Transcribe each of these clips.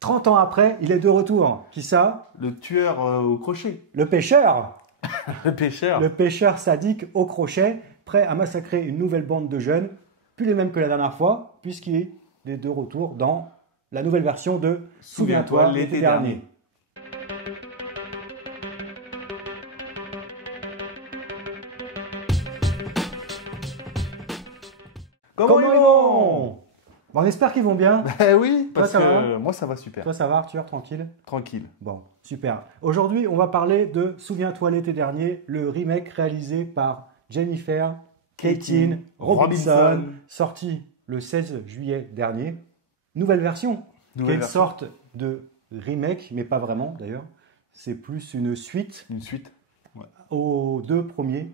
30 ans après, il est de retour. Qui ça? Le tueur au crochet. Le pêcheur. Le pêcheur. Le pêcheur sadique au crochet, prêt à massacrer une nouvelle bande de jeunes, plus les mêmes que la dernière fois, puisqu'il est de retour dans la nouvelle version de Souviens-toi l'été dernier. Comment ils vont? Bon, on espère qu'ils vont bien. Ben oui, Toi, parce ça que va moi ça va super. Toi, ça va, Arthur, tranquille? Tranquille. Bon, super. Aujourd'hui, on va parler de Souviens-toi l'été dernier, le remake réalisé par Jennifer Kaytin Robinson, sorti le 16 juillet dernier. Nouvelle version, qui est une sorte de remake, mais pas vraiment d'ailleurs. C'est plus une suite Une suite. aux deux premiers.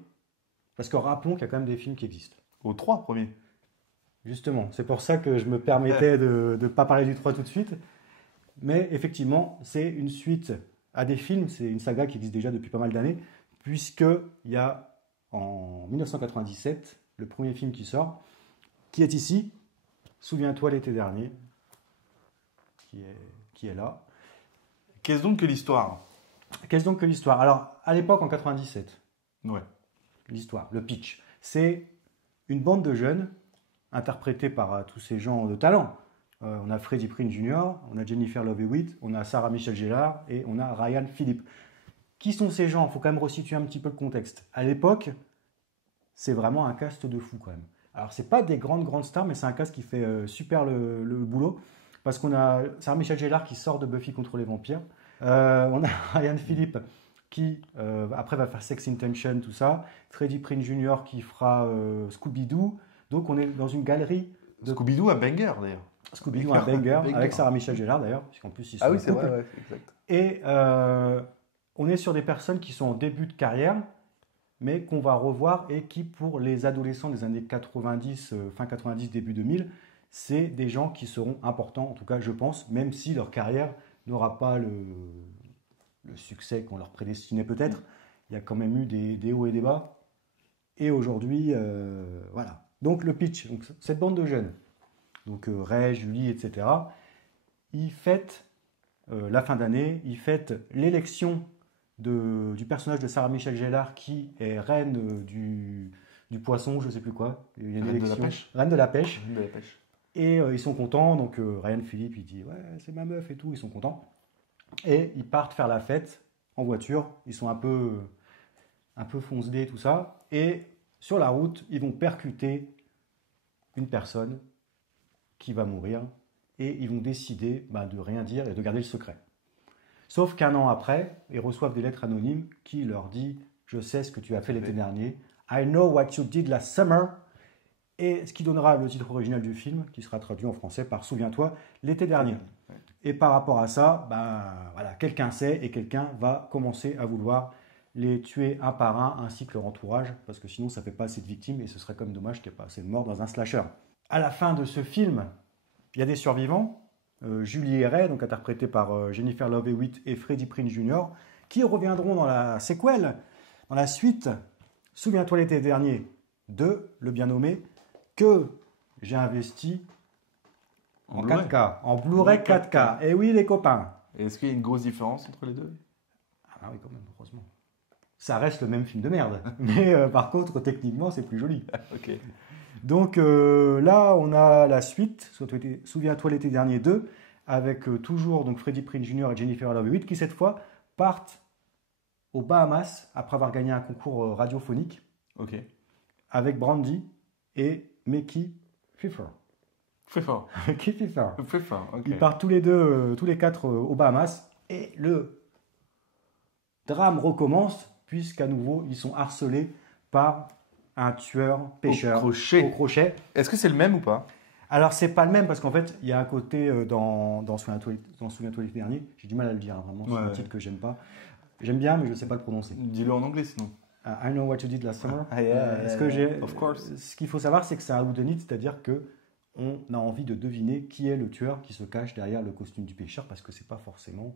Parce que rappelons qu'il y a quand même des films qui existent. Aux 3 premiers. Justement, c'est pour ça que je me permettais de ne pas parler du 3 tout de suite. Mais effectivement, c'est une suite à des films. C'est une saga qui existe déjà depuis pas mal d'années, puisqu'il y a en 1997 le premier film qui sort, qui est ici, Souviens-toi l'été dernier, qui est là. Qu'est-ce donc que l'histoire? Qu'est-ce donc que l'histoire? Alors, à l'époque, en 97, Ouais. l'histoire, le pitch, c'est une bande de jeunes interprétés par tous ces gens de talent. On a Freddie Prinze Jr., on a Jennifer Love Hewitt, on a Sarah Michelle Gellar et on a Ryan Phillippe. Qui sont ces gens? Il faut quand même resituer un petit peu le contexte. À l'époque, c'est vraiment un cast de fou quand même. Alors, c'est pas des grandes stars, mais c'est un cast qui fait super le boulot. Parce qu'on a Sarah Michelle Gellar qui sort de Buffy contre les vampires. On a Ryan Phillippe qui après va faire Sex Intention, tout ça. Freddie Prinze Jr. qui fera Scooby-Doo. Donc on est dans une galerie de... Scooby-Doo un banger d'ailleurs. Scooby-Doo un banger, avec Sarah Michelle Gellar d'ailleurs, puisqu'en plus ils sont ah oui, c'est vrai, ouais, exact. Et on est sur des personnes qui sont en début de carrière, mais qu'on va revoir et qui pour les adolescents des années 90, fin 90, début 2000, c'est des gens qui seront importants, en tout cas je pense, même si leur carrière n'aura pas le succès qu'on leur prédestinait peut-être. Il y a quand même eu des hauts et des bas. Et aujourd'hui, voilà. Donc le pitch, donc, cette bande de jeunes, donc Ray, Julie, etc., ils fêtent la fin d'année, ils fêtent l'élection du personnage de Sarah Michelle Gellar qui est reine du poisson, je ne sais plus quoi. Il y a une Reine élection. De la pêche. Reine de la pêche. Reine de la pêche. Et ils sont contents, donc Ryan Phillippe, il dit « Ouais, c'est ma meuf et tout », ils sont contents. Et ils partent faire la fête en voiture, ils sont un peu fonce-dés, tout ça. Et sur la route, ils vont percuter une personne qui va mourir et ils vont décider de rien dire et de garder le secret. Sauf qu'un an après, ils reçoivent des lettres anonymes qui leur disent « Je sais ce que tu as fait l'été dernier. I know what you did last summer. » Et ce qui donnera le titre original du film, qui sera traduit en français par « Souviens-toi l'été dernier ». Et par rapport à ça, voilà, quelqu'un sait et quelqu'un va commencer à vouloir les tuer un par un, ainsi que leur entourage, parce que sinon ça ne fait pas assez de victimes et ce serait comme dommage qu'il n'y ait pas assez de morts dans un slasher. À la fin de ce film, il y a des survivants, Julie et Ray, donc interprétés par Jennifer Love Hewitt et Freddie Prinze Jr., qui reviendront dans la séquelle, dans la suite, Souviens-toi l'été dernier, de le bien nommé, que j'ai investi en 4K, en Blu-ray 4K. Et oui les copains. Est-ce qu'il y a une grosse différence entre les deux? Ah oui quand même, heureusement. Ça reste le même film de merde. Mais par contre, techniquement, c'est plus joli. Ok. Donc là, on a la suite, Souviens-toi l'été dernier 2, avec toujours donc, Freddie Prinze Jr. et Jennifer Love Hewitt, qui cette fois partent aux Bahamas après avoir gagné un concours radiophonique. Ok. Avec Brandy et Mickey Pfeiffer. Mickey Pfeiffer. Ok. Ils partent tous les deux, tous les quatre aux Bahamas et le drame recommence puisqu'à nouveau ils sont harcelés par un tueur pêcheur au crochet. Est-ce que c'est le même ou pas? Alors c'est pas le même parce qu'en fait il y a un côté dans Souviens-toi l'été dernier, j'ai du mal à le dire vraiment, c'est un titre que j'aime pas. J'aime bien mais je ne sais pas le prononcer. Dis-le en anglais sinon. I know what you did last summer. Of course. Ce qu'il faut savoir c'est que c'est un whodunit, c'est-à-dire que on a envie de deviner qui est le tueur qui se cache derrière le costume du pêcheur parce que c'est pas forcément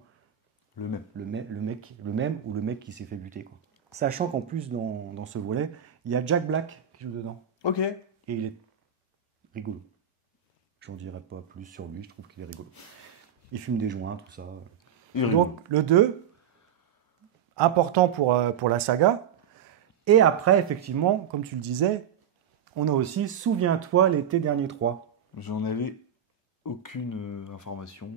le même ou le mec qui s'est fait buter quoi. Sachant qu'en plus dans ce volet il y a Jack Black qui joue dedans. Ok. Et il est rigolo. J'en dirai pas plus sur lui, je trouve qu'il est rigolo. Il fume des joints, tout ça. Donc, le 2, important pour la saga. Et après, effectivement, comme tu le disais, on a aussi Souviens-toi l'été dernier 3. J'en avais aucune information.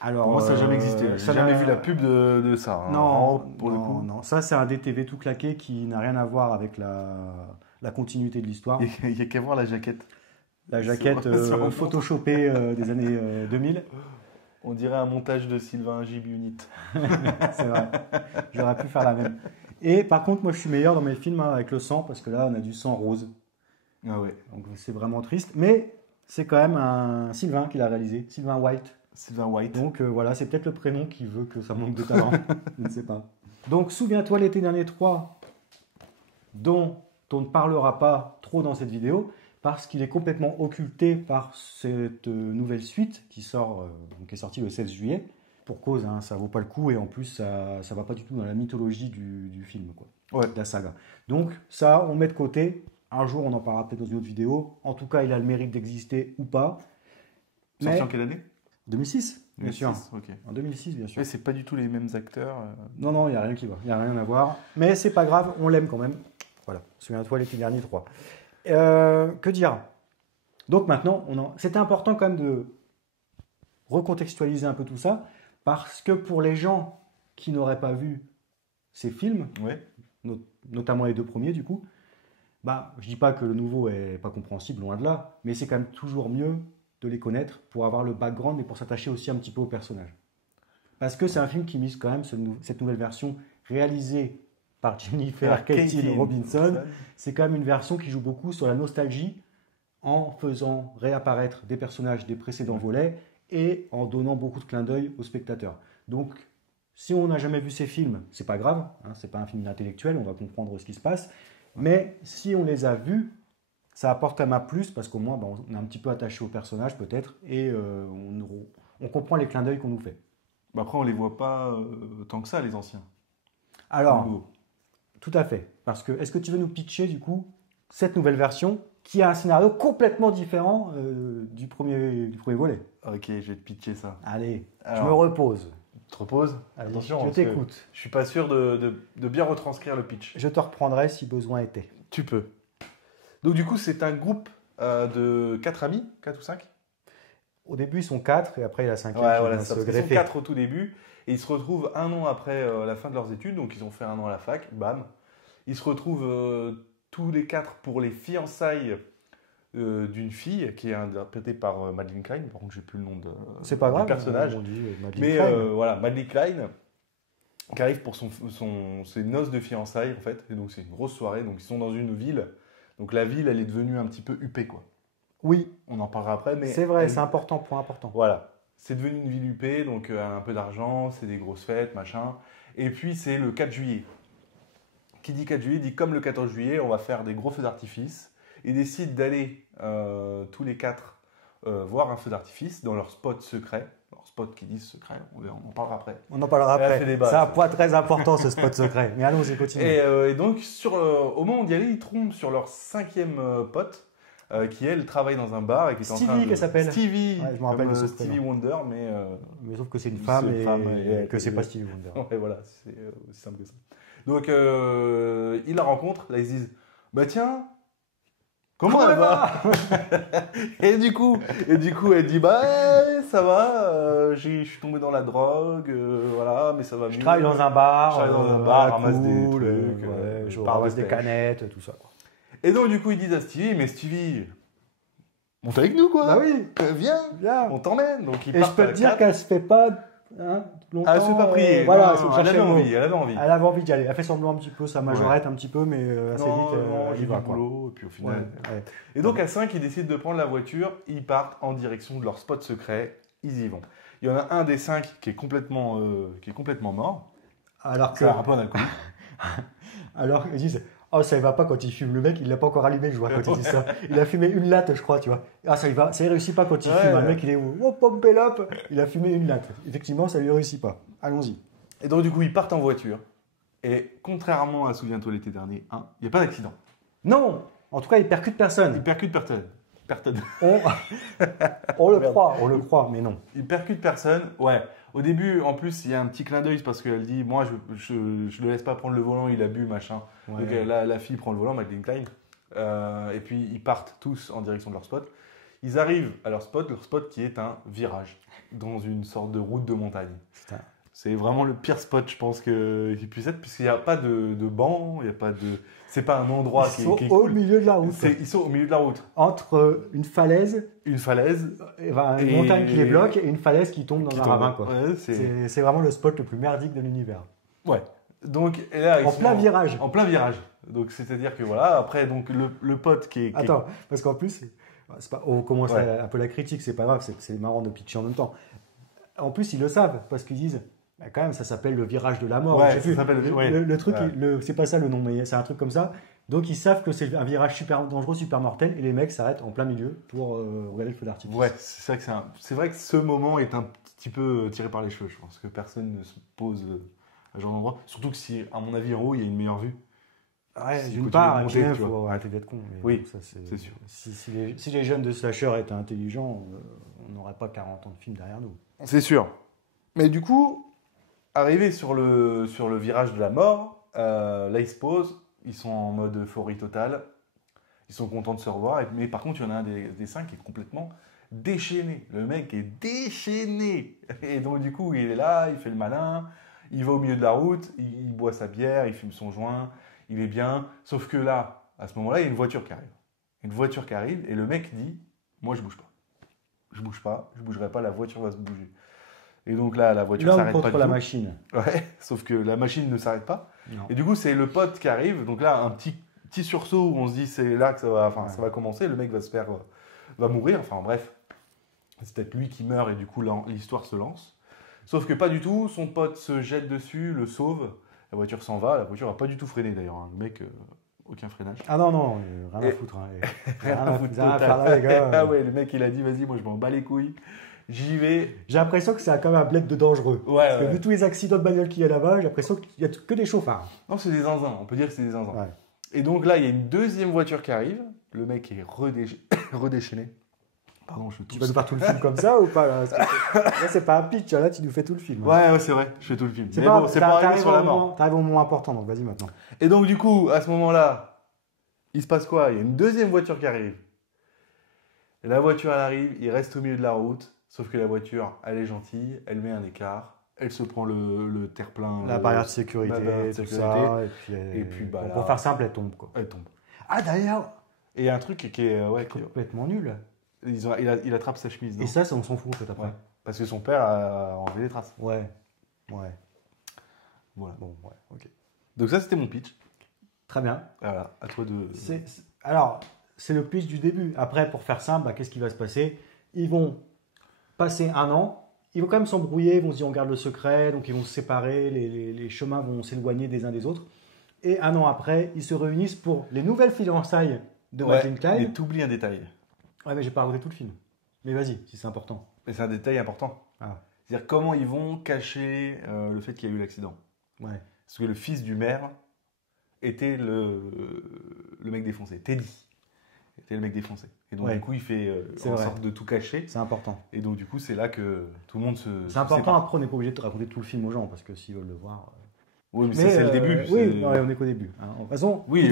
Alors, moi, ça n'a jamais existé. J'ai jamais vu la pub de ça. Non, pour le coup. Non, ça, c'est un DTV tout claqué qui n'a rien à voir avec la continuité de l'histoire. Il n'y a qu'à voir la jaquette. La jaquette photoshopée des années 2000. On dirait un montage de Sylvain J. Unit. C'est vrai. J'aurais pu faire la même. Et par contre, moi, je suis meilleur dans mes films avec le sang parce que là, on a du sang rose. Ah ouais. Donc, c'est vraiment triste. Mais c'est quand même un Sylvain qui l'a réalisé. Sylvain White. Sylvain White. Donc voilà, c'est peut-être le prénom qui veut que ça manque de talent. Je ne sais pas. Donc, Souviens-toi l'été dernier 3, dont on ne parlera pas trop dans cette vidéo, parce qu'il est complètement occulté par cette nouvelle suite qui sort, qui est sortie le 16 juillet. Pour cause, hein, ça vaut pas le coup et en plus, ça ne va pas du tout dans la mythologie du film, quoi, de la saga. Donc ça, on met de côté. Un jour, on en parlera peut-être dans une autre vidéo. En tout cas, il a le mérite d'exister ou pas. Sorti en quelle année? 2006, bien sûr. Okay. En 2006, bien sûr. Mais c'est pas du tout les mêmes acteurs. Non, il n'y a rien qui va. Il n'y a rien à voir. Mais c'est pas grave, on l'aime quand même. Voilà, Souviens-toi l'été dernier 3. Que dire? Donc maintenant, c'était important quand même de recontextualiser un peu tout ça, parce que pour les gens qui n'auraient pas vu ces films, notamment les 2 premiers du coup, je dis pas que le nouveau est pas compréhensible, loin de là, mais c'est quand même toujours mieux de les connaître pour avoir le background et pour s'attacher aussi un petit peu au personnage. Parce que c'est un film qui mise quand même cette nouvelle version réalisée par Jennifer Kaytin Robinson. C'est quand même une version qui joue beaucoup sur la nostalgie en faisant réapparaître des personnages des précédents volets et en donnant beaucoup de clins d'œil aux spectateurs. Donc, si on n'a jamais vu ces films, c'est pas grave, hein, c'est pas un film intellectuel, on va comprendre ce qui se passe. Mais si on les a vus, ça apporte quand même un plus parce qu'au moins on est un petit peu attaché au personnage peut-être et on comprend les clins d'œil qu'on nous fait. Après, on les voit pas tant que ça, les anciens. Alors, tout à fait. Parce que, est-ce que tu veux nous pitcher du coup cette nouvelle version qui a un scénario complètement différent du premier volet? Ok, je vais te pitcher ça. Allez, je me repose. Tu te reposes? Allez, attention, je t'écoute. Je suis pas sûr de bien retranscrire le pitch. Je te reprendrai si besoin était. Tu peux. Donc du coup, c'est un groupe de 4 amis, 4 ou 5? Au début, ils sont 4 et après, il y a 5 qui vient se greffer. Ils sont 4 au tout début et ils se retrouvent un an après la fin de leurs études. Donc ils ont fait un an à la fac, bam. Ils se retrouvent tous les 4 pour les fiançailles d'une fille qui est interprétée par Madeline Klein. Par contre, j'ai plus le nom c'est pas grave, du personnage. Mais voilà, Madeline Klein qui arrive pour ses noces de fiançailles en fait. Et donc c'est une grosse soirée. Donc ils sont dans une ville. Donc la ville, elle est devenue un petit peu huppée quoi. Oui, on en parlera après. Mais c'est vrai, c'est important, point important. Voilà, c'est devenu une ville huppée, donc un peu d'argent, c'est des grosses fêtes, machin. Et puis c'est le 4 juillet. Qui dit 4 juillet dit comme le 14 juillet, on va faire des gros feux d'artifice. Ils décident d'aller tous les 4 voir un feu d'artifice dans leur spot secret. Leur spot qui dit secret, on en parlera après. On en parlera après. C'est un point très important ce spot secret. Mais allons-y, continuez. Et donc au moment d'y aller, ils tombent sur leur 5e pote. Qui elle travaille dans un bar et qui est Stevie, en train de... qu'elle s'appelle. Stevie, ouais, je me rappelle de ce Stevie Wonder, mais sauf que c'est une femme et que c'est pas Stevie Wonder. Ouais, voilà, c'est aussi simple que ça. Donc ils la rencontrent, là ils se disent bah tiens, comment elle va? et du coup elle dit bah ça va, je suis tombé dans la drogue, voilà, mais ça va mieux. Je travaille dans un bar, ramasse des trucs, je ramasse des canettes, tout ça. Et donc, du coup, ils disent à Stevie, mais Stevie, monte avec nous, quoi. Bah oui. Viens, on t'emmène. Donc, et je peux te dire qu'elle se fait pas longtemps. Elle se fait pas prier. Voilà, non, elle avait envie. Elle avait envie d'y aller. Elle fait semblant un petit peu, ça majorette un petit peu, mais assez vite, elle y va. Et puis au final. Ouais. Et donc, à 5, ils décident de prendre la voiture. Ils partent en direction de leur spot secret. Ils y vont. Il y en a un des 5 qui est complètement mort. Alors que. Un peu en alcool. Alors, ils disent. Oh, ça ne va pas quand il fume. Le mec, il l'a pas encore allumé, je vois, quand il dit ça. Il a fumé une latte, je crois, tu vois. Ah, ça ne réussit pas quand il fume. Le mec, il est où? Oh, pompé l'op. Il a fumé une latte. Effectivement, ça ne lui réussit pas. Allons-y. Et donc, du coup, ils partent en voiture. Et contrairement à Souviens-toi l'été dernier, il n'y a pas d'accident. Non. En tout cas, il percute personne. Il percute personne. personne. On le croit, mais non. Il percute personne. Ouais. Au début, en plus, il y a un petit clin d'œil parce qu'elle dit, moi, je le laisse pas prendre le volant, il a bu, machin. Ouais. Donc la fille prend le volant, Madeline Klein. Et puis ils partent tous en direction de leur spot. Ils arrivent à leur spot qui est un virage dans une sorte de route de montagne. Putain. C'est vraiment le pire spot, je pense, qu'il puisse être, puisqu'il n'y a pas de banc, il y a pas de. C'est pas un endroit qui est au cool. milieu de la route. Ils sont au milieu de la route. Entre une falaise, Une falaise. une montagne qui les bloque et une falaise qui tombe dans un ravin. Quoi. Ouais, C'est vraiment le spot le plus merdique de l'univers. Ouais. Donc, et là, ils En sont plein virage. En plein virage. Donc, c'est-à-dire que voilà, après, donc, le pote qui est. Attends, parce qu'en plus, on commence Ouais. un peu la critique, c'est pas grave, c'est marrant de pitcher en même temps. En plus, ils le savent, parce qu'ils disent, bah, quand même, ça s'appelle le virage de la mort. Ouais, J'ai ça vu. s'appelle Le truc, ouais. c'est pas ça le nom, mais c'est un truc comme ça. Donc ils savent que c'est un virage super dangereux, super mortel, et les mecs s'arrêtent en plein milieu pour regarder le feu d'artifice. Ouais, c'est vrai que ce moment est un petit peu tiré par les cheveux, je pense que personne ne se pose à ce genre d'endroit. Surtout que si, à mon avis, en haut, il y a une meilleure vue. Ouais, Si d'une continue part, de et monter, puis même, tu faut vois. arrêter d'être con. Mais Oui, bon, ça, c'est sûr. Si les jeunes de slasher étaient intelligents, on n'aurait pas 40 ans de film derrière nous. C'est sûr. Mais du coup, arrivé sur le virage de la mort, là, ils se posent, ils sont en mode euphorie totale, ils sont contents de se revoir, mais par contre, il y en a un des cinq qui est complètement déchaîné. Le mec est déchaîné. Et donc, du coup, il est là, il fait le malin, il va au milieu de la route, il boit sa bière, il fume son joint, il est bien. Sauf que là, à ce moment-là, il y a une voiture qui arrive. Une voiture qui arrive, et le mec dit, moi, je bouge pas. Je bouge pas, je bougerai pas, la voiture va se bouger. Et donc là, la voiture L'homme s'arrête pas contre du la tout. machine. Ouais, sauf que la machine ne s'arrête pas. Non. Et du coup, c'est le pote qui arrive. Donc là, un petit sursaut où on se dit c'est là que ça va commencer. Le mec va mourir. Enfin bref, c'est peut-être lui qui meurt et du coup l'histoire se lance. Sauf que pas du tout. Son pote se jette dessus, le sauve. La voiture s'en va. La voiture n'a pas du tout freiné d'ailleurs. Hein. Le mec, aucun freinage. Ah non, rien à Et- foutre. Hein. Rien à foutre Rien à total. faire là, les gars. Ah ouais, le mec il a dit vas-y, moi je m'en bats les couilles. J'y vais. J'ai l'impression que c'est quand même un bled de dangereux. Ouais, Parce que ouais. vu tous les accidents de bagnole qu'il y a là-bas, j'ai l'impression qu'il n'y a que des chauffards. Non, c'est des zinzins. On peut dire que c'est des zinzins. Ouais. Et donc là, il y a une deuxième voiture qui arrive. Le mec est redéchaîné. Pardon, je Tu tousse. vas nous faire tout le film comme ça ou pas là, là, c'est pas un pitch, là, tu nous fais tout le film. Ouais, c'est vrai, je fais tout le film. C'est Mais pas bon, grave, c'est pas arrivé t'arrives sur la mort. T'arrives au moment important, donc vas-y maintenant. Et donc, du coup, à ce moment-là, il se passe quoi? Il y a une deuxième voiture qui arrive. Et la voiture, elle arrive, il reste au milieu de la route. Sauf que la voiture, elle est gentille, elle met un écart, elle se prend le terre-plein. La barrière de sécurité, la barrière de tout sécurité. ça. Et puis bah, là- pour faire simple, elle tombe. Quoi. Elle tombe. Ah d'ailleurs, Et il y a un truc qui est. Ouais, complètement nul. il attrape sa chemise. non Et ça, on s'en fout en fait après. Ouais. Parce que son père a enlevé les traces. Ouais. Voilà. Bon, ouais, ok. Donc, ça, c'était mon pitch. Très bien. Voilà, à toi de. Alors, c'est le pitch du début. Après, pour faire simple, qu'est-ce qui va se passer? Ils vont passer un an. Ils vont quand même s'embrouiller. Ils vont se dire on garde le secret. Donc, ils vont se séparer. Les chemins vont s'éloigner des uns des autres. Et un an après, ils se réunissent pour les nouvelles fiançailles de Madeline Klein. Mais t'oublies un détail. Ouais, mais j'ai pas raconté tout le film. Mais vas-y, si c'est important. Et c'est un détail important. Ah. C'est-à-dire comment ils vont cacher le fait qu'il y a eu l'accident. Ouais. Parce que le fils du maire était le mec défoncé. Teddy était le mec défoncé. Et donc, Ouais. du coup, il fait C'est en vrai. sorte de tout cacher. C'est important. Et donc, du coup, c'est là que tout le monde se. C'est se important. sépare. Après, on n'est pas obligé de raconter tout le film aux gens parce que s'ils veulent le voir. Oui, mais ça, c'est le début. Oui, c'est- non, on est qu'au début. Hein. De toute façon, Oui,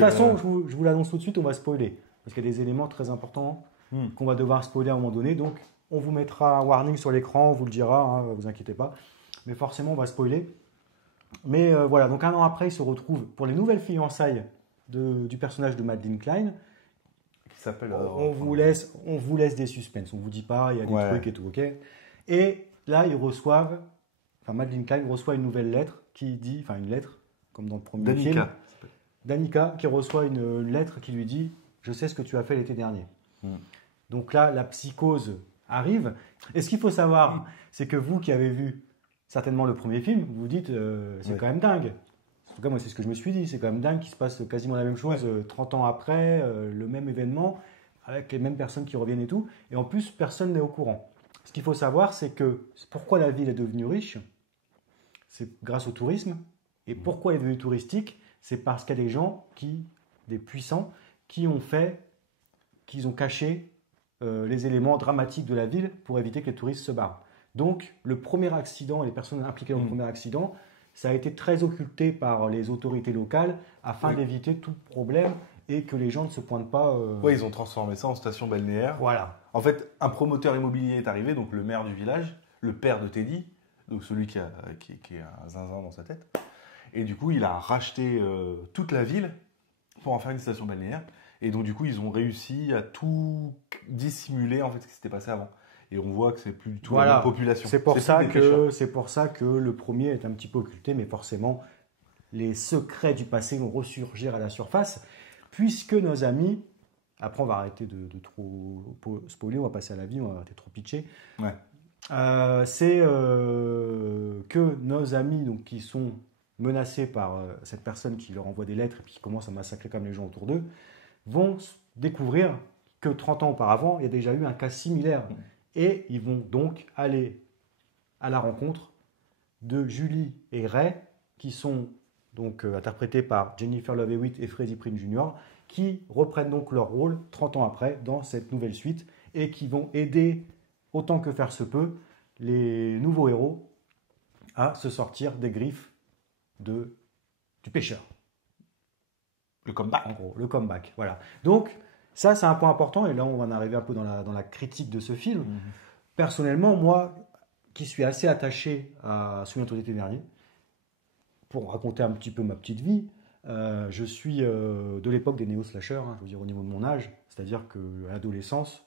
je vous l'annonce tout de suite, on va spoiler. Parce qu'il y a des éléments très importants Hmm. qu'on va devoir spoiler à un moment donné. Donc, on vous mettra un warning sur l'écran, on vous le dira, hein, vous inquiétez pas. Mais forcément, on va spoiler. Mais voilà, donc un an après, ils se retrouvent pour les nouvelles fiançailles du personnage de Madeline Klein. Qui s'appelle. On vous laisse des suspens. On vous dit pas, il y a des Ouais. trucs et tout, ok. Et là, Madeline Klein reçoit une nouvelle lettre qui dit, enfin une lettre, comme dans le premier film. Danica. Danica qui reçoit une lettre qui lui dit « Je sais ce que tu as fait l'été dernier Donc là, la psychose arrive. Et ce qu'il faut savoir, c'est que vous qui avez vu certainement le premier film, vous vous dites c'est Ouais. quand même dingue. En tout cas, moi, c'est ce que je me suis dit. C'est quand même dingue qu'il se passe quasiment la même chose 30 ans après, le même événement, avec les mêmes personnes qui reviennent et tout. Et en plus, personne n'est au courant. Ce qu'il faut savoir, c'est que pourquoi la ville est devenue riche, c'est grâce au tourisme. Et pourquoi elle est devenue touristique, c'est parce qu'il y a des gens des puissants, qu'ils ont caché les éléments dramatiques de la ville pour éviter que les touristes se barrent. Donc, le premier accident et les personnes impliquées dans le premier accident, ça a été très occulté par les autorités locales afin d'éviter tout problème et que les gens ne se pointent pas. Oui, ils ont transformé ça en station balnéaire. Voilà. En fait, un promoteur immobilier est arrivé, donc le maire du village, le père de Teddy, donc celui qui est un zinzin dans sa tête. Et du coup, il a racheté toute la ville pour en faire une station balnéaire. Et donc, du coup, ils ont réussi à tout dissimuler, en fait, ce qui s'était passé avant. Et on voit que c'est plus du tout la même population. C'est pour ça que le premier est un petit peu occulté, mais forcément, les secrets du passé vont ressurgir à la surface, puisque nos amis, après on va arrêter de trop spoiler, on va passer à la vie, on va arrêter de trop pitcher. Ouais. C'est que nos amis donc, qui sont menacés par cette personne qui leur envoie des lettres et puis qui commence à massacrer comme les gens autour d'eux, vont découvrir que 30 ans auparavant, il y a déjà eu un cas similaire. Et ils vont donc aller à la rencontre de Julie et Ray, qui sont donc interprétés par Jennifer Love Hewitt et Freddie Prinze Jr., qui reprennent donc leur rôle 30 ans après dans cette nouvelle suite et qui vont aider, autant que faire se peut, les nouveaux héros à se sortir des griffes du pêcheur. Le comeback. En gros, le comeback. Voilà. Donc, ça, c'est un point important, et là, on va en arriver un peu dans la critique de ce film. Personnellement, moi, qui suis assez attaché à Souviens-toi l'été dernier, pour raconter un petit peu ma petite vie, je suis de l'époque des néo-slashers, hein, je veux dire au niveau de mon âge, c'est-à-dire que l'adolescence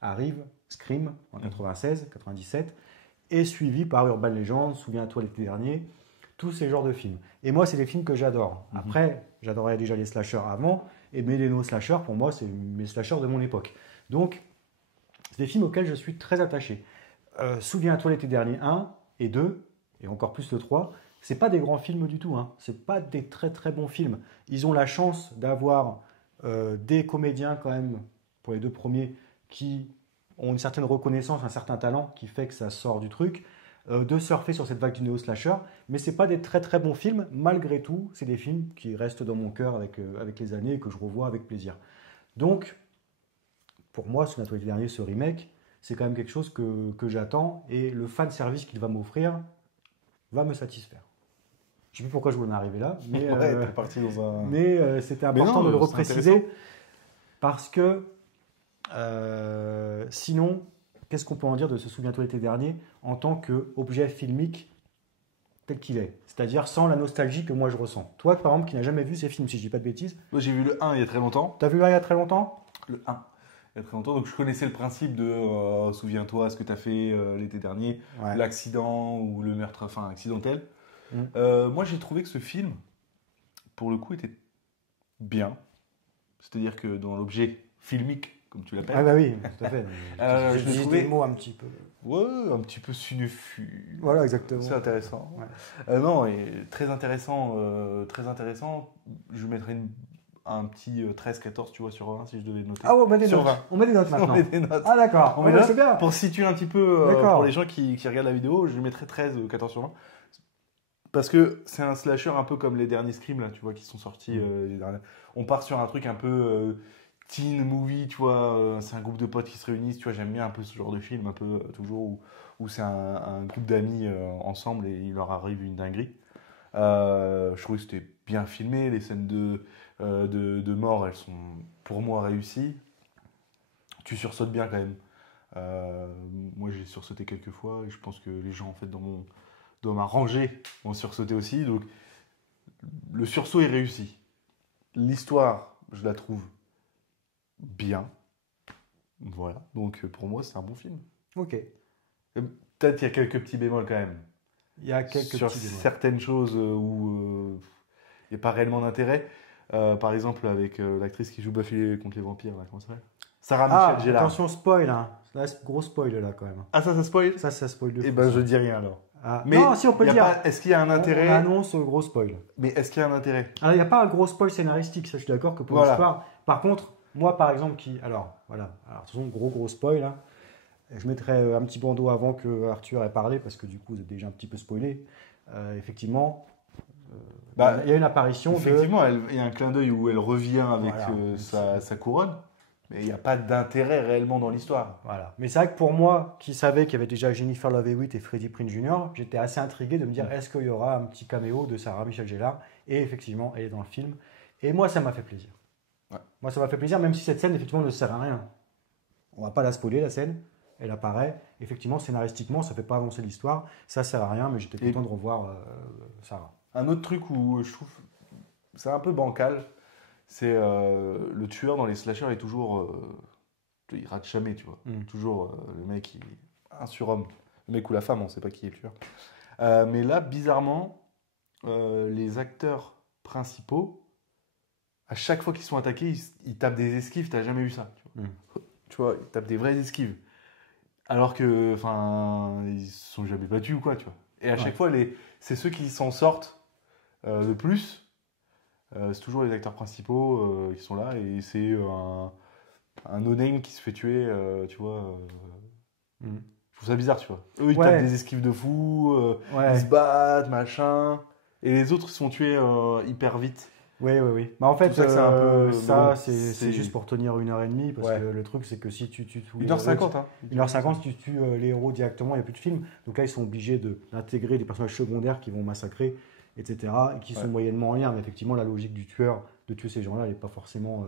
arrive, Scream en 96, 97, et suivi par Urban Legend, Souviens-toi l'été dernier, tous ces genres de films. Et moi, c'est des films que j'adore. Après, j'adorais déjà les slashers avant, mais les néo-slashers, pour moi, c'est mes slashers de mon époque. Donc, c'est des films auxquels je suis très attaché. Souviens-toi l'été dernier 1 et 2, et encore plus le 3, c'est pas des grands films du tout. Hein. C'est pas des très très bons films. Ils ont la chance d'avoir des comédiens quand même, pour les deux premiers, qui ont une certaine reconnaissance, un certain talent qui fait que ça sort du truc, de surfer sur cette vague du néo-slasher, mais c'est pas des très très bons films. Malgré tout, c'est des films qui restent dans mon cœur avec les années et que je revois avec plaisir. Donc, pour moi, Souviens-toi l'été dernier, ce remake, c'est quand même quelque chose que j'attends et le fan service qu'il va m'offrir va me satisfaire. Je ne sais plus pourquoi je voulais en arriver là, mais, t'es parti dans un... mais c'était important de le repréciser parce que sinon, qu'est-ce qu'on peut en dire de ce Souviens-toi l'été dernier en tant qu'objet filmique tel qu'il est, c'est-à-dire sans la nostalgie que moi je ressens. Toi, par exemple, qui n'as jamais vu ces films, si je dis pas de bêtises. Moi, j'ai vu le 1 il y a très longtemps. T'as vu là il y a très longtemps ? Le 1. Il y a très longtemps, donc je connaissais le principe de souviens-toi ce que tu as fait l'été dernier, l'accident ou le meurtre, enfin accidentel. Moi j'ai trouvé que ce film, pour le coup, était bien. C'est-à-dire que dans l'objet filmique, comme tu l'appelles. Ah bah oui, tout à fait. Je l'ai trouvé des mots un petit peu. Ouais, un petit peu cinéphile. Voilà, exactement. C'est intéressant. Ouais. Non, et très intéressant, très intéressant. Je mettrais un petit 13-14, tu vois, sur 20 si je devais noter. Ah, on met des sur notes. 20. On met des notes maintenant. On met des notes. Ah d'accord. On met des c'est bien. Pour situer un petit peu, D'accord. pour les gens qui regardent la vidéo, je lui mettrais 13 ou 14 sur 20. Parce que c'est un slasher un peu comme les derniers Scream, là, tu vois, qui sont sortis. Les derniers. On part sur un truc un peu teen movie, tu vois. C'est un groupe de potes qui se réunissent, tu vois. J'aime bien un peu ce genre de film, un peu toujours où c'est un groupe d'amis ensemble et il leur arrive une dinguerie. Je trouvais que c'était bien filmé. Les scènes de mort, elles sont pour moi réussies. Tu sursautes bien quand même. Moi, j'ai sursauté quelques fois et je pense que les gens en fait dans ma rangée ont sursauté aussi. Donc, le sursaut est réussi. L'histoire, je la trouve bien. Voilà. Donc, pour moi, c'est un bon film. Ok. Et peut-être il y a quelques petits bémols quand même. Il y a quelques sur petits bémols. Certaines choses où il n'y a pas réellement d'intérêt. Par exemple, avec l'actrice qui joue Buffy contre les vampires, là, comment ça s'appelle ? Sarah Michelle Gellar. Attention, spoil. Hein. Là, c'est gros spoil là quand même. Ah, ça spoil ? Ça spoil de fou. Eh ben, je dis rien alors. Ah. Mais non, si on peut le dire. Est-ce qu'il y a un intérêt ? On annonce gros spoil. Mais est-ce qu'il y a un intérêt ? Alors, il n'y a pas un gros spoil scénaristique, ça je suis d'accord que pour l'histoire. Par contre, moi par exemple, Alors, attention, gros spoil. Hein. Je mettrai un petit bandeau avant que Arthur ait parlé, parce que du coup, vous êtes déjà un petit peu spoilé. Effectivement, il y a une apparition. Effectivement, il y a un clin d'œil où elle revient avec Voilà. sa couronne. Mais il n'y a pas d'intérêt réellement dans l'histoire. Voilà. Mais c'est vrai que pour moi, qui savais qu'il y avait déjà Jennifer Love Hewitt et Freddie Prinze Jr., j'étais assez intrigué de me dire est-ce qu'il y aura un petit caméo de Sarah Michelle Gellar. Et effectivement, elle est dans le film. Et moi, ça m'a fait plaisir. Ouais. Moi, ça m'a fait plaisir, même si cette scène, effectivement, ne sert à rien. On va pas la spoiler, la scène. Elle apparaît. Effectivement, scénaristiquement, ça fait pas avancer l'histoire. Ça sert à rien, mais j'étais content de revoir Sarah. Un autre truc où je trouve c'est un peu bancal, c'est le tueur dans les slashers est toujours. Il rate jamais, tu vois. Toujours le mec, un surhomme. Le mec ou la femme, on ne sait pas qui est le tueur. Mais là, bizarrement, les acteurs principaux, à chaque fois qu'ils sont attaqués, ils tapent des esquives. Tu n'as jamais vu ça. Tu vois, ils tapent des vraies esquives. Alors que, enfin, ils se sont jamais battus ou quoi, tu vois. Et à chaque fois, c'est ceux qui s'en sortent le plus. C'est toujours les acteurs principaux qui sont là. Et c'est un no-name qui se fait tuer, tu vois. Je trouve ça bizarre, tu vois. Eux, ils tapent des esquives de fou, ils se battent, machin. Et les autres se sont tués hyper vite. Oui. Bah en fait, c'est juste pour tenir 1h30. Parce que le truc, c'est que si tu tues 1h50, 1h50, si tu tues les héros directement, il n'y a plus de film. Donc là, ils sont obligés d'intégrer des personnages secondaires qui vont massacrer, etc. Et qui sont moyennement en lien. Mais effectivement, la logique du tueur de tuer ces gens-là, elle n'est pas forcément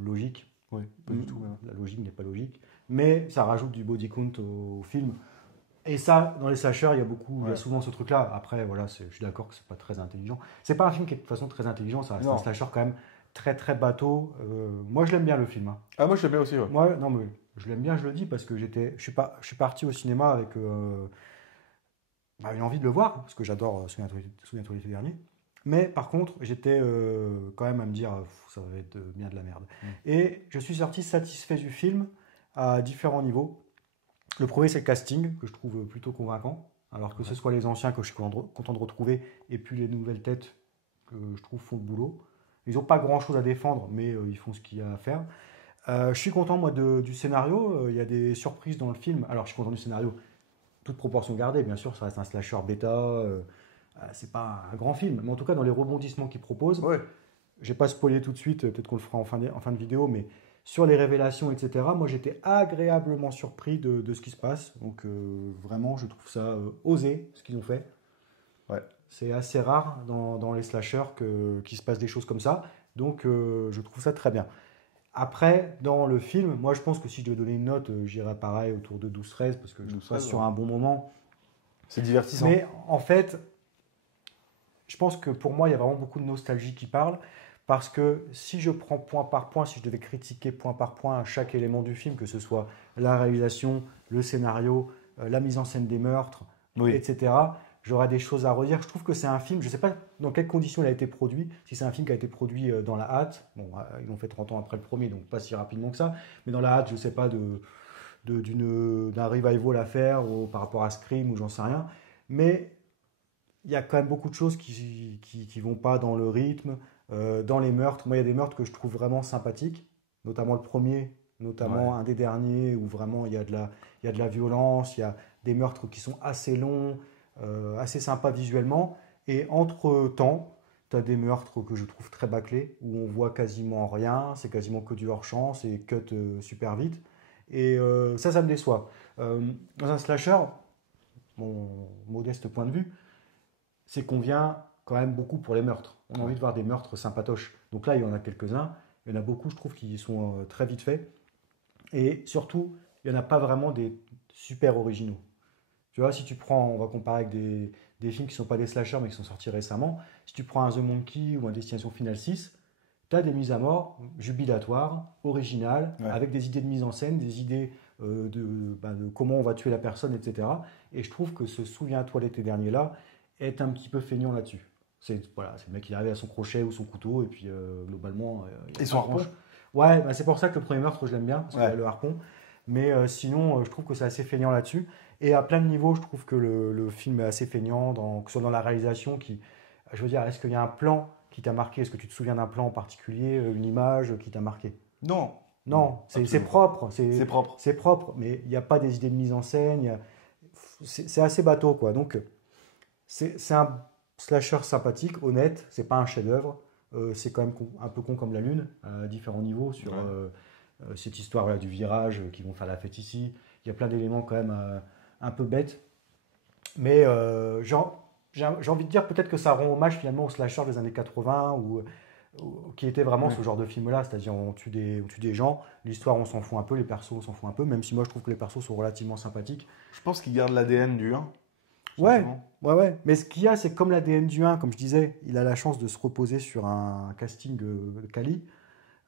logique. Oui, pas du tout. La logique n'est pas logique. Mais ça rajoute du body count au film. Et ça, dans les slashers, il y a souvent ce truc-là. Après, voilà, je suis d'accord que c'est pas très intelligent. C'est pas un film qui est de toute façon très intelligent, ça reste un slasher quand même très très bateau. Moi, je l'aime bien le film. Hein. Ah, moi, je l'aime bien aussi, ouais. Moi, non, mais je l'aime bien, je le dis, parce que je suis parti au cinéma avec une envie de le voir, parce que j'adore Souviens-toi l'été dernier. Mais par contre, j'étais quand même à me dire, ça va être bien de la merde. Et je suis sorti satisfait du film à différents niveaux. Le premier, c'est le casting, que je trouve plutôt convaincant. Alors que ce soit les anciens que je suis content de retrouver, et puis les nouvelles têtes que je trouve font le boulot. Ils n'ont pas grand-chose à défendre, mais ils font ce qu'il y a à faire. Je suis content, moi, du scénario. Il y a des surprises dans le film. Alors, je suis content du scénario, toute proportion gardée, bien sûr, ça reste un slasher bêta. C'est pas un grand film, mais en tout cas, dans les rebondissements qu'il propose, je vais pas spoiler tout de suite, peut-être qu'on le fera en fin de vidéo, mais sur les révélations, etc., moi j'étais agréablement surpris de ce qui se passe. Donc vraiment, je trouve ça osé, ce qu'ils ont fait. C'est assez rare dans les slashers qu'il se passe des choses comme ça. Donc je trouve ça très bien. Après, dans le film, moi je pense que si je devais donner une note, j'irais pareil autour de 12-13, parce que je trouve ça sur un bon moment. C'est divertissant. Mais en fait, je pense que pour moi, il y a vraiment beaucoup de nostalgie qui parle. Parce que si je prends point par point, si je devais critiquer point par point chaque élément du film, que ce soit la réalisation, le scénario, la mise en scène des meurtres, etc., j'aurais des choses à redire. Je trouve que c'est un film, je ne sais pas dans quelles conditions il a été produit, si c'est un film qui a été produit dans la hâte, bon, ils l'ont fait 30 ans après le premier, donc pas si rapidement que ça, mais dans la hâte, je ne sais pas, d'un revival à faire ou par rapport à Scream ou j'en sais rien, mais il y a quand même beaucoup de choses qui vont pas dans le rythme. Dans les meurtres, moi il y a des meurtres que je trouve vraiment sympathiques, notamment le premier, notamment un des derniers où vraiment il y a de la violence, il y a des meurtres qui sont assez longs, assez sympas visuellement, et entre-temps, tu as des meurtres que je trouve très bâclés, où on voit quasiment rien, c'est quasiment que du hors-champ, c'est cut super vite, et ça me déçoit. Dans un slasher, mon modeste point de vue, c'est qu'on vient quand même beaucoup pour les meurtres. On a envie de voir des meurtres sympatoches. Donc là, il y en a quelques-uns. Il y en a beaucoup, je trouve, qui sont très vite faits. Et surtout, il n'y en a pas vraiment des super originaux. Tu vois, si tu prends, on va comparer avec des films qui ne sont pas des slashers, mais qui sont sortis récemment. Si tu prends un The Monkey ou un Destination Finale 6, tu as des mises à mort jubilatoires, originales, avec des idées de mise en scène, des idées de comment on va tuer la personne, etc. Et je trouve que ce Souviens-toi l'été dernier là est un petit peu feignant là-dessus. C'est le mec qui est arrivé à son crochet ou son couteau, et puis globalement... Et son harpon. Ouais, c'est pour ça que le premier meurtre, je l'aime bien, parce qu'il y a le harpon. Mais sinon, je trouve que c'est assez feignant là-dessus. Et à plein de niveaux, je trouve que le film est assez feignant, que ce soit dans la réalisation, je veux dire, est-ce qu'il y a un plan qui t'a marqué? Est-ce que tu te souviens d'un plan en particulier, une image qui t'a marqué? Non. Non, c'est propre. C'est propre. C'est propre, mais il n'y a pas des idées de mise en scène. C'est assez bateau, quoi. Donc, c'est un slasher sympathique, honnête, c'est pas un chef-d'œuvre. c'est quand même un peu con comme la lune, à différents niveaux, sur cette histoire là, du virage, qui vont faire la fête ici. Il y a plein d'éléments quand même un peu bêtes. Mais j'ai envie de dire peut-être que ça rend hommage finalement au slasher des années 80, qui était vraiment ce genre de film-là, c'est-à-dire on tue des gens, l'histoire on s'en fout un peu, les persos on s'en fout un peu, même si moi je trouve que les persos sont relativement sympathiques. Je pense qu'il garde l'ADN du 1. Ouais, ouais. Mais ce qu'il y a, c'est que comme l'ADN du 1, comme je disais, il a la chance de se reposer sur un casting quali,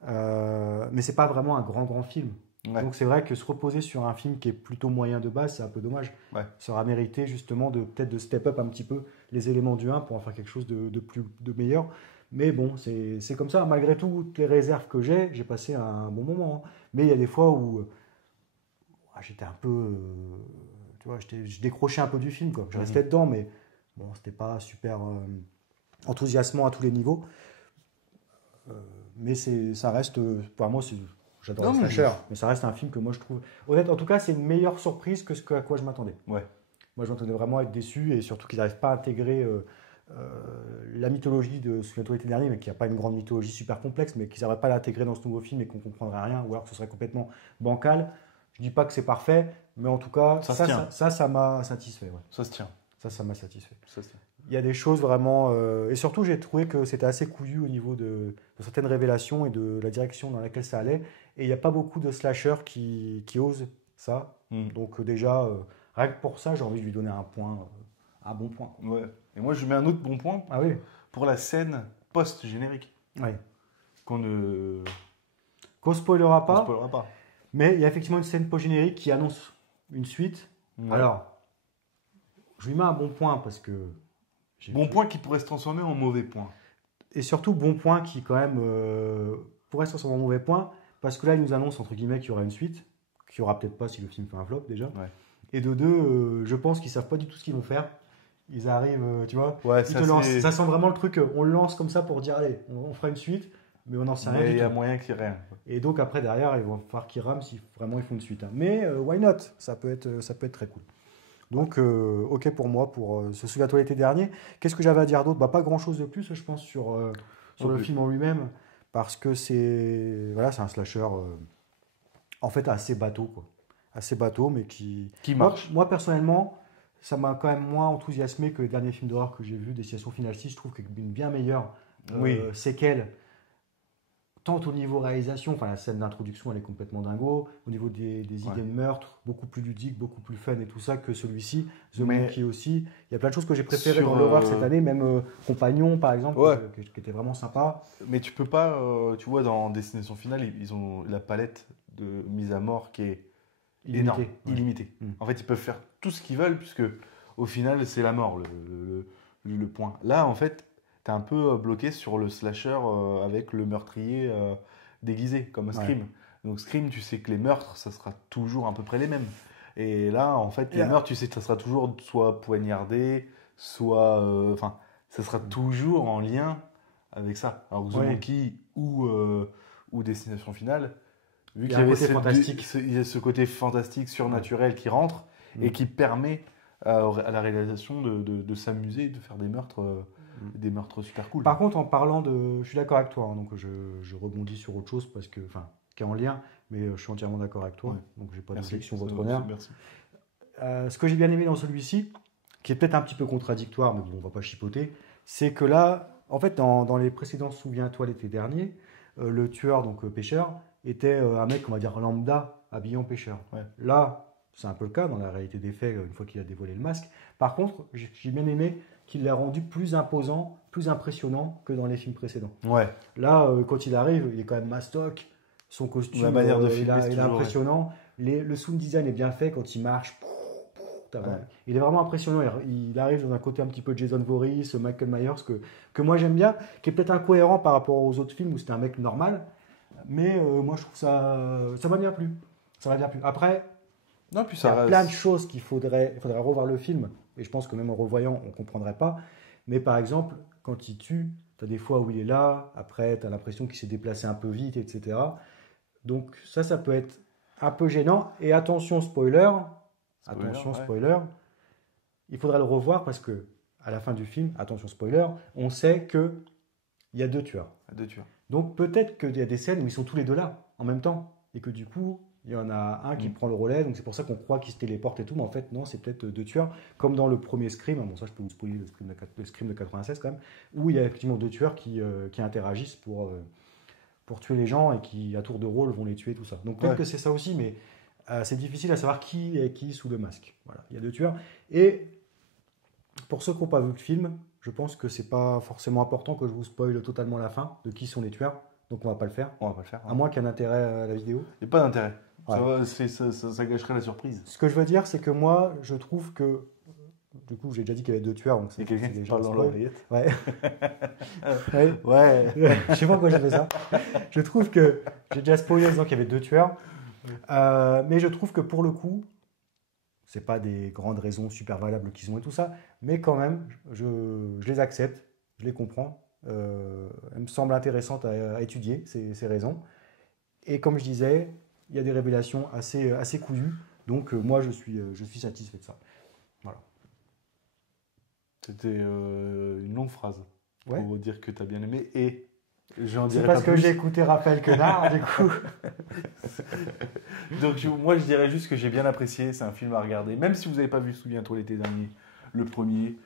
mais c'est pas vraiment un grand film. Ouais. Donc c'est vrai que se reposer sur un film qui est plutôt moyen de base, c'est un peu dommage. Ouais. Ça aurait mérité justement peut-être de step up un petit peu les éléments du 1 pour en faire quelque chose de meilleur. Mais bon, c'est comme ça. Malgré toutes les réserves que j'ai passé un bon moment, hein. Mais il y a des fois où j'étais un peu, tu vois, je décrochais un peu du film, quoi. Je restais dedans, mais bon, c'était pas super enthousiasmant à tous les niveaux. Mais ça reste, pour moi, j'adore les slashers, mais ça reste un film que moi je trouve honnête. En tout cas, c'est une meilleure surprise que à quoi je m'attendais. Ouais. Moi, je m'attendais vraiment à être déçu, et surtout qu'ils n'arrivent pas à intégrer la mythologie de Souviens-toi l'été dernier, mais qui n'a pas une grande mythologie super complexe, mais qu'ils n'arrivent pas à l'intégrer dans ce nouveau film et qu'on ne comprendrait rien, ou alors que ce serait complètement bancal. Je dis pas que c'est parfait, mais en tout cas, ça m'a satisfait. Ouais. Ça se tient. Ça m'a satisfait. Ça se tient. Il y a des choses vraiment... et surtout, j'ai trouvé que c'était assez couillu au niveau de certaines révélations et de la direction dans laquelle ça allait. Et il n'y a pas beaucoup de slashers qui osent ça. Donc déjà, rien que pour ça, j'ai envie de lui donner un bon point. Ouais. Et moi, je mets un autre bon point pour la scène post-générique. Ouais. Qu'on spoilera pas. On spoilera pas. Mais il y a effectivement une scène post-générique qui annonce une suite. Ouais. Alors, je lui mets un bon point parce que... Bon point qui pourrait se transformer en mauvais point. Et surtout, bon point qui quand même pourrait se transformer en mauvais point, parce que là, il nous annonce, entre guillemets, qu'il y aura une suite, qu'il n'y aura peut-être pas si le film fait un flop déjà. Ouais. Et de deux, je pense qu'ils ne savent pas du tout ce qu'ils vont faire. Ils arrivent, tu vois, ouais, ils te lancent. Ça sent vraiment le truc, on le lance comme ça pour dire, allez, on fera une suite, mais on n'en sait rien du tout. Il y a moyen qu'il y ait rien. Et donc après, derrière, il va falloir qu'ils rament si vraiment ils font une suite. Hein. Mais why not, ça peut être très cool. Donc, ok pour moi, pour ce Souviens-toi l'été dernier. Qu'est-ce que j'avais à dire d'autre ? Pas grand-chose de plus, je pense, sur le film en lui-même, parce que c'est un slasher, en fait, assez bateau, quoi. Assez bateau, mais qui marche. Moi, personnellement, ça m'a quand même moins enthousiasmé que les derniers films d'horreur que j'ai vus, Destination Finale 6. Je trouve qu'il y a une bien meilleure séquelle. Tant au niveau réalisation, la scène d'introduction elle est complètement dingo, au niveau des idées de meurtre, beaucoup plus ludique, beaucoup plus fun et tout ça que celui-ci, The Monkey aussi. Il y a plein de choses que j'ai préférées dans l'horreur cette année, même Compagnon par exemple, qui était vraiment sympa. Mais tu peux pas, tu vois dans Destination Finale, ils ont la palette de mise à mort qui est énorme, illimitée. En fait, ils peuvent faire tout ce qu'ils veulent puisque au final c'est la mort le point. Là en fait, t'es un peu bloqué sur le slasher avec le meurtrier déguisé, comme Scream. Ouais. Donc Scream, tu sais que les meurtres, ça sera toujours à peu près les mêmes. Et là, en fait, les meurtres, tu sais que ça sera toujours soit poignardé, soit... ça sera toujours en lien avec ça. Alors The Monkey ou Destination Finale, vu qu'il y avait il y a ce côté fantastique, surnaturel qui rentre et qui permet à la réalisation de s'amuser, de faire des meurtres... des meurtres super cool. Par contre, en parlant de... Je suis d'accord avec toi, hein, donc je rebondis sur autre chose, parce que, qui est en lien, mais je suis entièrement d'accord avec toi, donc j'ai pas d'objection, votre honneur. Merci. Ce que j'ai bien aimé dans celui-ci, qui est peut-être un petit peu contradictoire, mais bon, on va pas chipoter, c'est que là, en fait, dans les précédents Souviens-toi l'été dernier, le tueur, donc pêcheur, était un mec, on va dire, lambda, habillé en pêcheur. Ouais. Là, c'est un peu le cas dans la réalité des faits, une fois qu'il a dévoilé le masque. Par contre, j'ai bien aimé qu'il l'a rendu plus imposant, plus impressionnant que dans les films précédents. Ouais. Là, quand il arrive, il est quand même mastoc, son costume, la manière de il est impressionnant. Le sound design est bien fait quand il marche. Il est vraiment impressionnant. Il arrive dans un côté un petit peu Jason Voorhees, Michael Myers, que moi j'aime bien, qui est peut-être incohérent par rapport aux autres films où c'était un mec normal. Mais moi je trouve ça m'a bien plu. Ça m'a bien plu. Après, il y a plein de choses qu'il faudrait revoir le film. Et je pense que même en revoyant, on ne comprendrait pas. Mais par exemple, quand il tue, tu as des fois où il est là, après tu as l'impression qu'il s'est déplacé un peu vite, etc. Donc ça peut être un peu gênant. Et attention, spoiler, il faudrait le revoir parce que à la fin du film, attention spoiler, on sait que il y a 2 tueurs. 2 tueurs. Donc peut-être qu'il y a des scènes où ils sont tous les deux là, en même temps. Et que du coup, il y en a un qui prend le relais. Donc c'est pour ça qu'on croit qu'ils se téléportent et tout. Mais en fait, non, c'est peut-être 2 tueurs. Comme dans le premier Scream. Bon, ça, je peux vous spoiler le Scream de 96 quand même. Où il y a effectivement 2 tueurs qui interagissent pour tuer les gens et qui, à tour de rôle, vont les tuer, tout ça. Donc peut-être que c'est ça aussi, mais c'est difficile à savoir qui est qui sous le masque. Voilà, il y a 2 tueurs. Et pour ceux qui n'ont pas vu le film, je pense que c'est pas forcément important que je vous spoile totalement la fin de qui sont les tueurs. Donc on va pas le faire. On va pas le faire. À moins qu'il y ait un intérêt à la vidéo. Il n'y a pas d'intérêt. Ouais. Ça gâcherait la surprise. Ce que je veux dire, c'est que moi, je trouve que... Du coup, j'ai déjà dit qu'il y avait 2 tueurs. Donc Il y a quelqu'un qui parle dans l'oreillette. Ouais. Ouais. Je sais pas pourquoi j'ai fait ça. Je trouve que... J'ai déjà spoilé en disant qu'il y avait 2 tueurs. Mais je trouve que pour le coup, c'est pas des grandes raisons super valables qu'ils ont et tout ça. Mais quand même, je les accepte. Je les comprends. Elles me semblent intéressantes à étudier, ces raisons. Et comme je disais, il y a des révélations assez couillues. Donc moi, je suis satisfait de ça. Voilà. C'était une longue phrase pour Ouais. vous dire que tu as bien aimé. Et j'en C'est dirais parce pas que plus. j'ai écouté Raphaël Quenard, du coup. Donc moi, je dirais juste que j'ai bien apprécié. C'est un film à regarder. Même si vous n'avez pas vu Souviens-toi l'été dernier, le premier,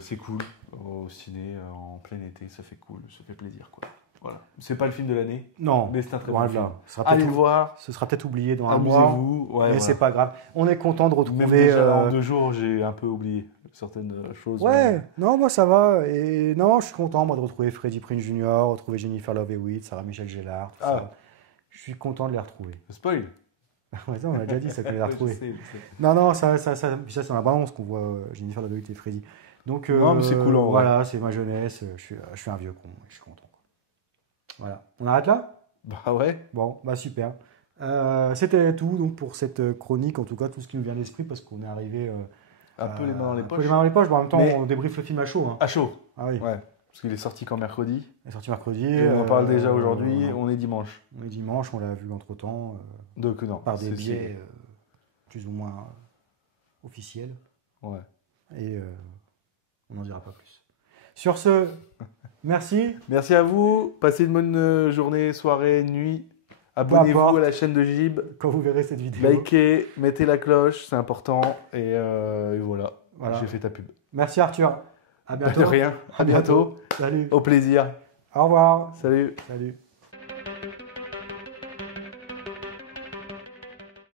c'est cool. Au ciné, en plein été, ça fait cool, ça fait plaisir, quoi. Voilà. C'est pas le film de l'année, Non, mais c'est un très loin bon de film. là. Ce sera Allez peut-être le voir, Ce sera peut-être oublié dans un mois, amusez-vous. Ouais, mais voilà. c'est pas grave. On est content de Même retrouver. déjà en 2 jours, j'ai un peu oublié certaines choses. Ouais, mais- non, moi ça va. Et non, je suis content moi de retrouver Freddie Prinze Jr., retrouver Jennifer Love Hewitt, Sarah Michelle Gellar, tout ça. Je suis content de les retrouver. Spoil. Ouais, ça, on l'a déjà dit, ça que les Ouais, retrouver. je sais. Non, ça, puis ça c'est dans la balance qu'on voit Jennifer Love Hewitt et Freddie. Donc Non, mais c'est cool, en vrai. voilà, c'est ma jeunesse. Je suis un vieux con, je suis content. Voilà. On arrête là? Bah ouais. Bon, bah super. C'était tout donc pour cette chronique, en tout cas tout ce qui nous vient d'esprit parce qu'on est arrivé Un peu les mains dans les un peu poches. les mains dans les poches, mais en même temps Mais- on débriefe le film à chaud. Hein. À chaud. Ah oui, Ouais. Parce qu'il est sorti quand mercredi. il est sorti mercredi. Et on en parle déjà aujourd'hui. On est dimanche. On est dimanche, on l'a vu entre temps Donc non. par des c'est- biais plus ou moins officiels Ouais. et on n'en dira pas plus. Sur ce, merci. Merci à vous. Passez une bonne journée, soirée, nuit. Abonnez-vous importe. à la chaîne de Gib. Quand vous verrez cette vidéo. Likez, mettez la cloche, c'est important. Et voilà. Voilà. J'ai fait ta pub. Merci Arthur. À bientôt. De rien. À bientôt. Salut. Au plaisir. Au revoir. Salut. Salut.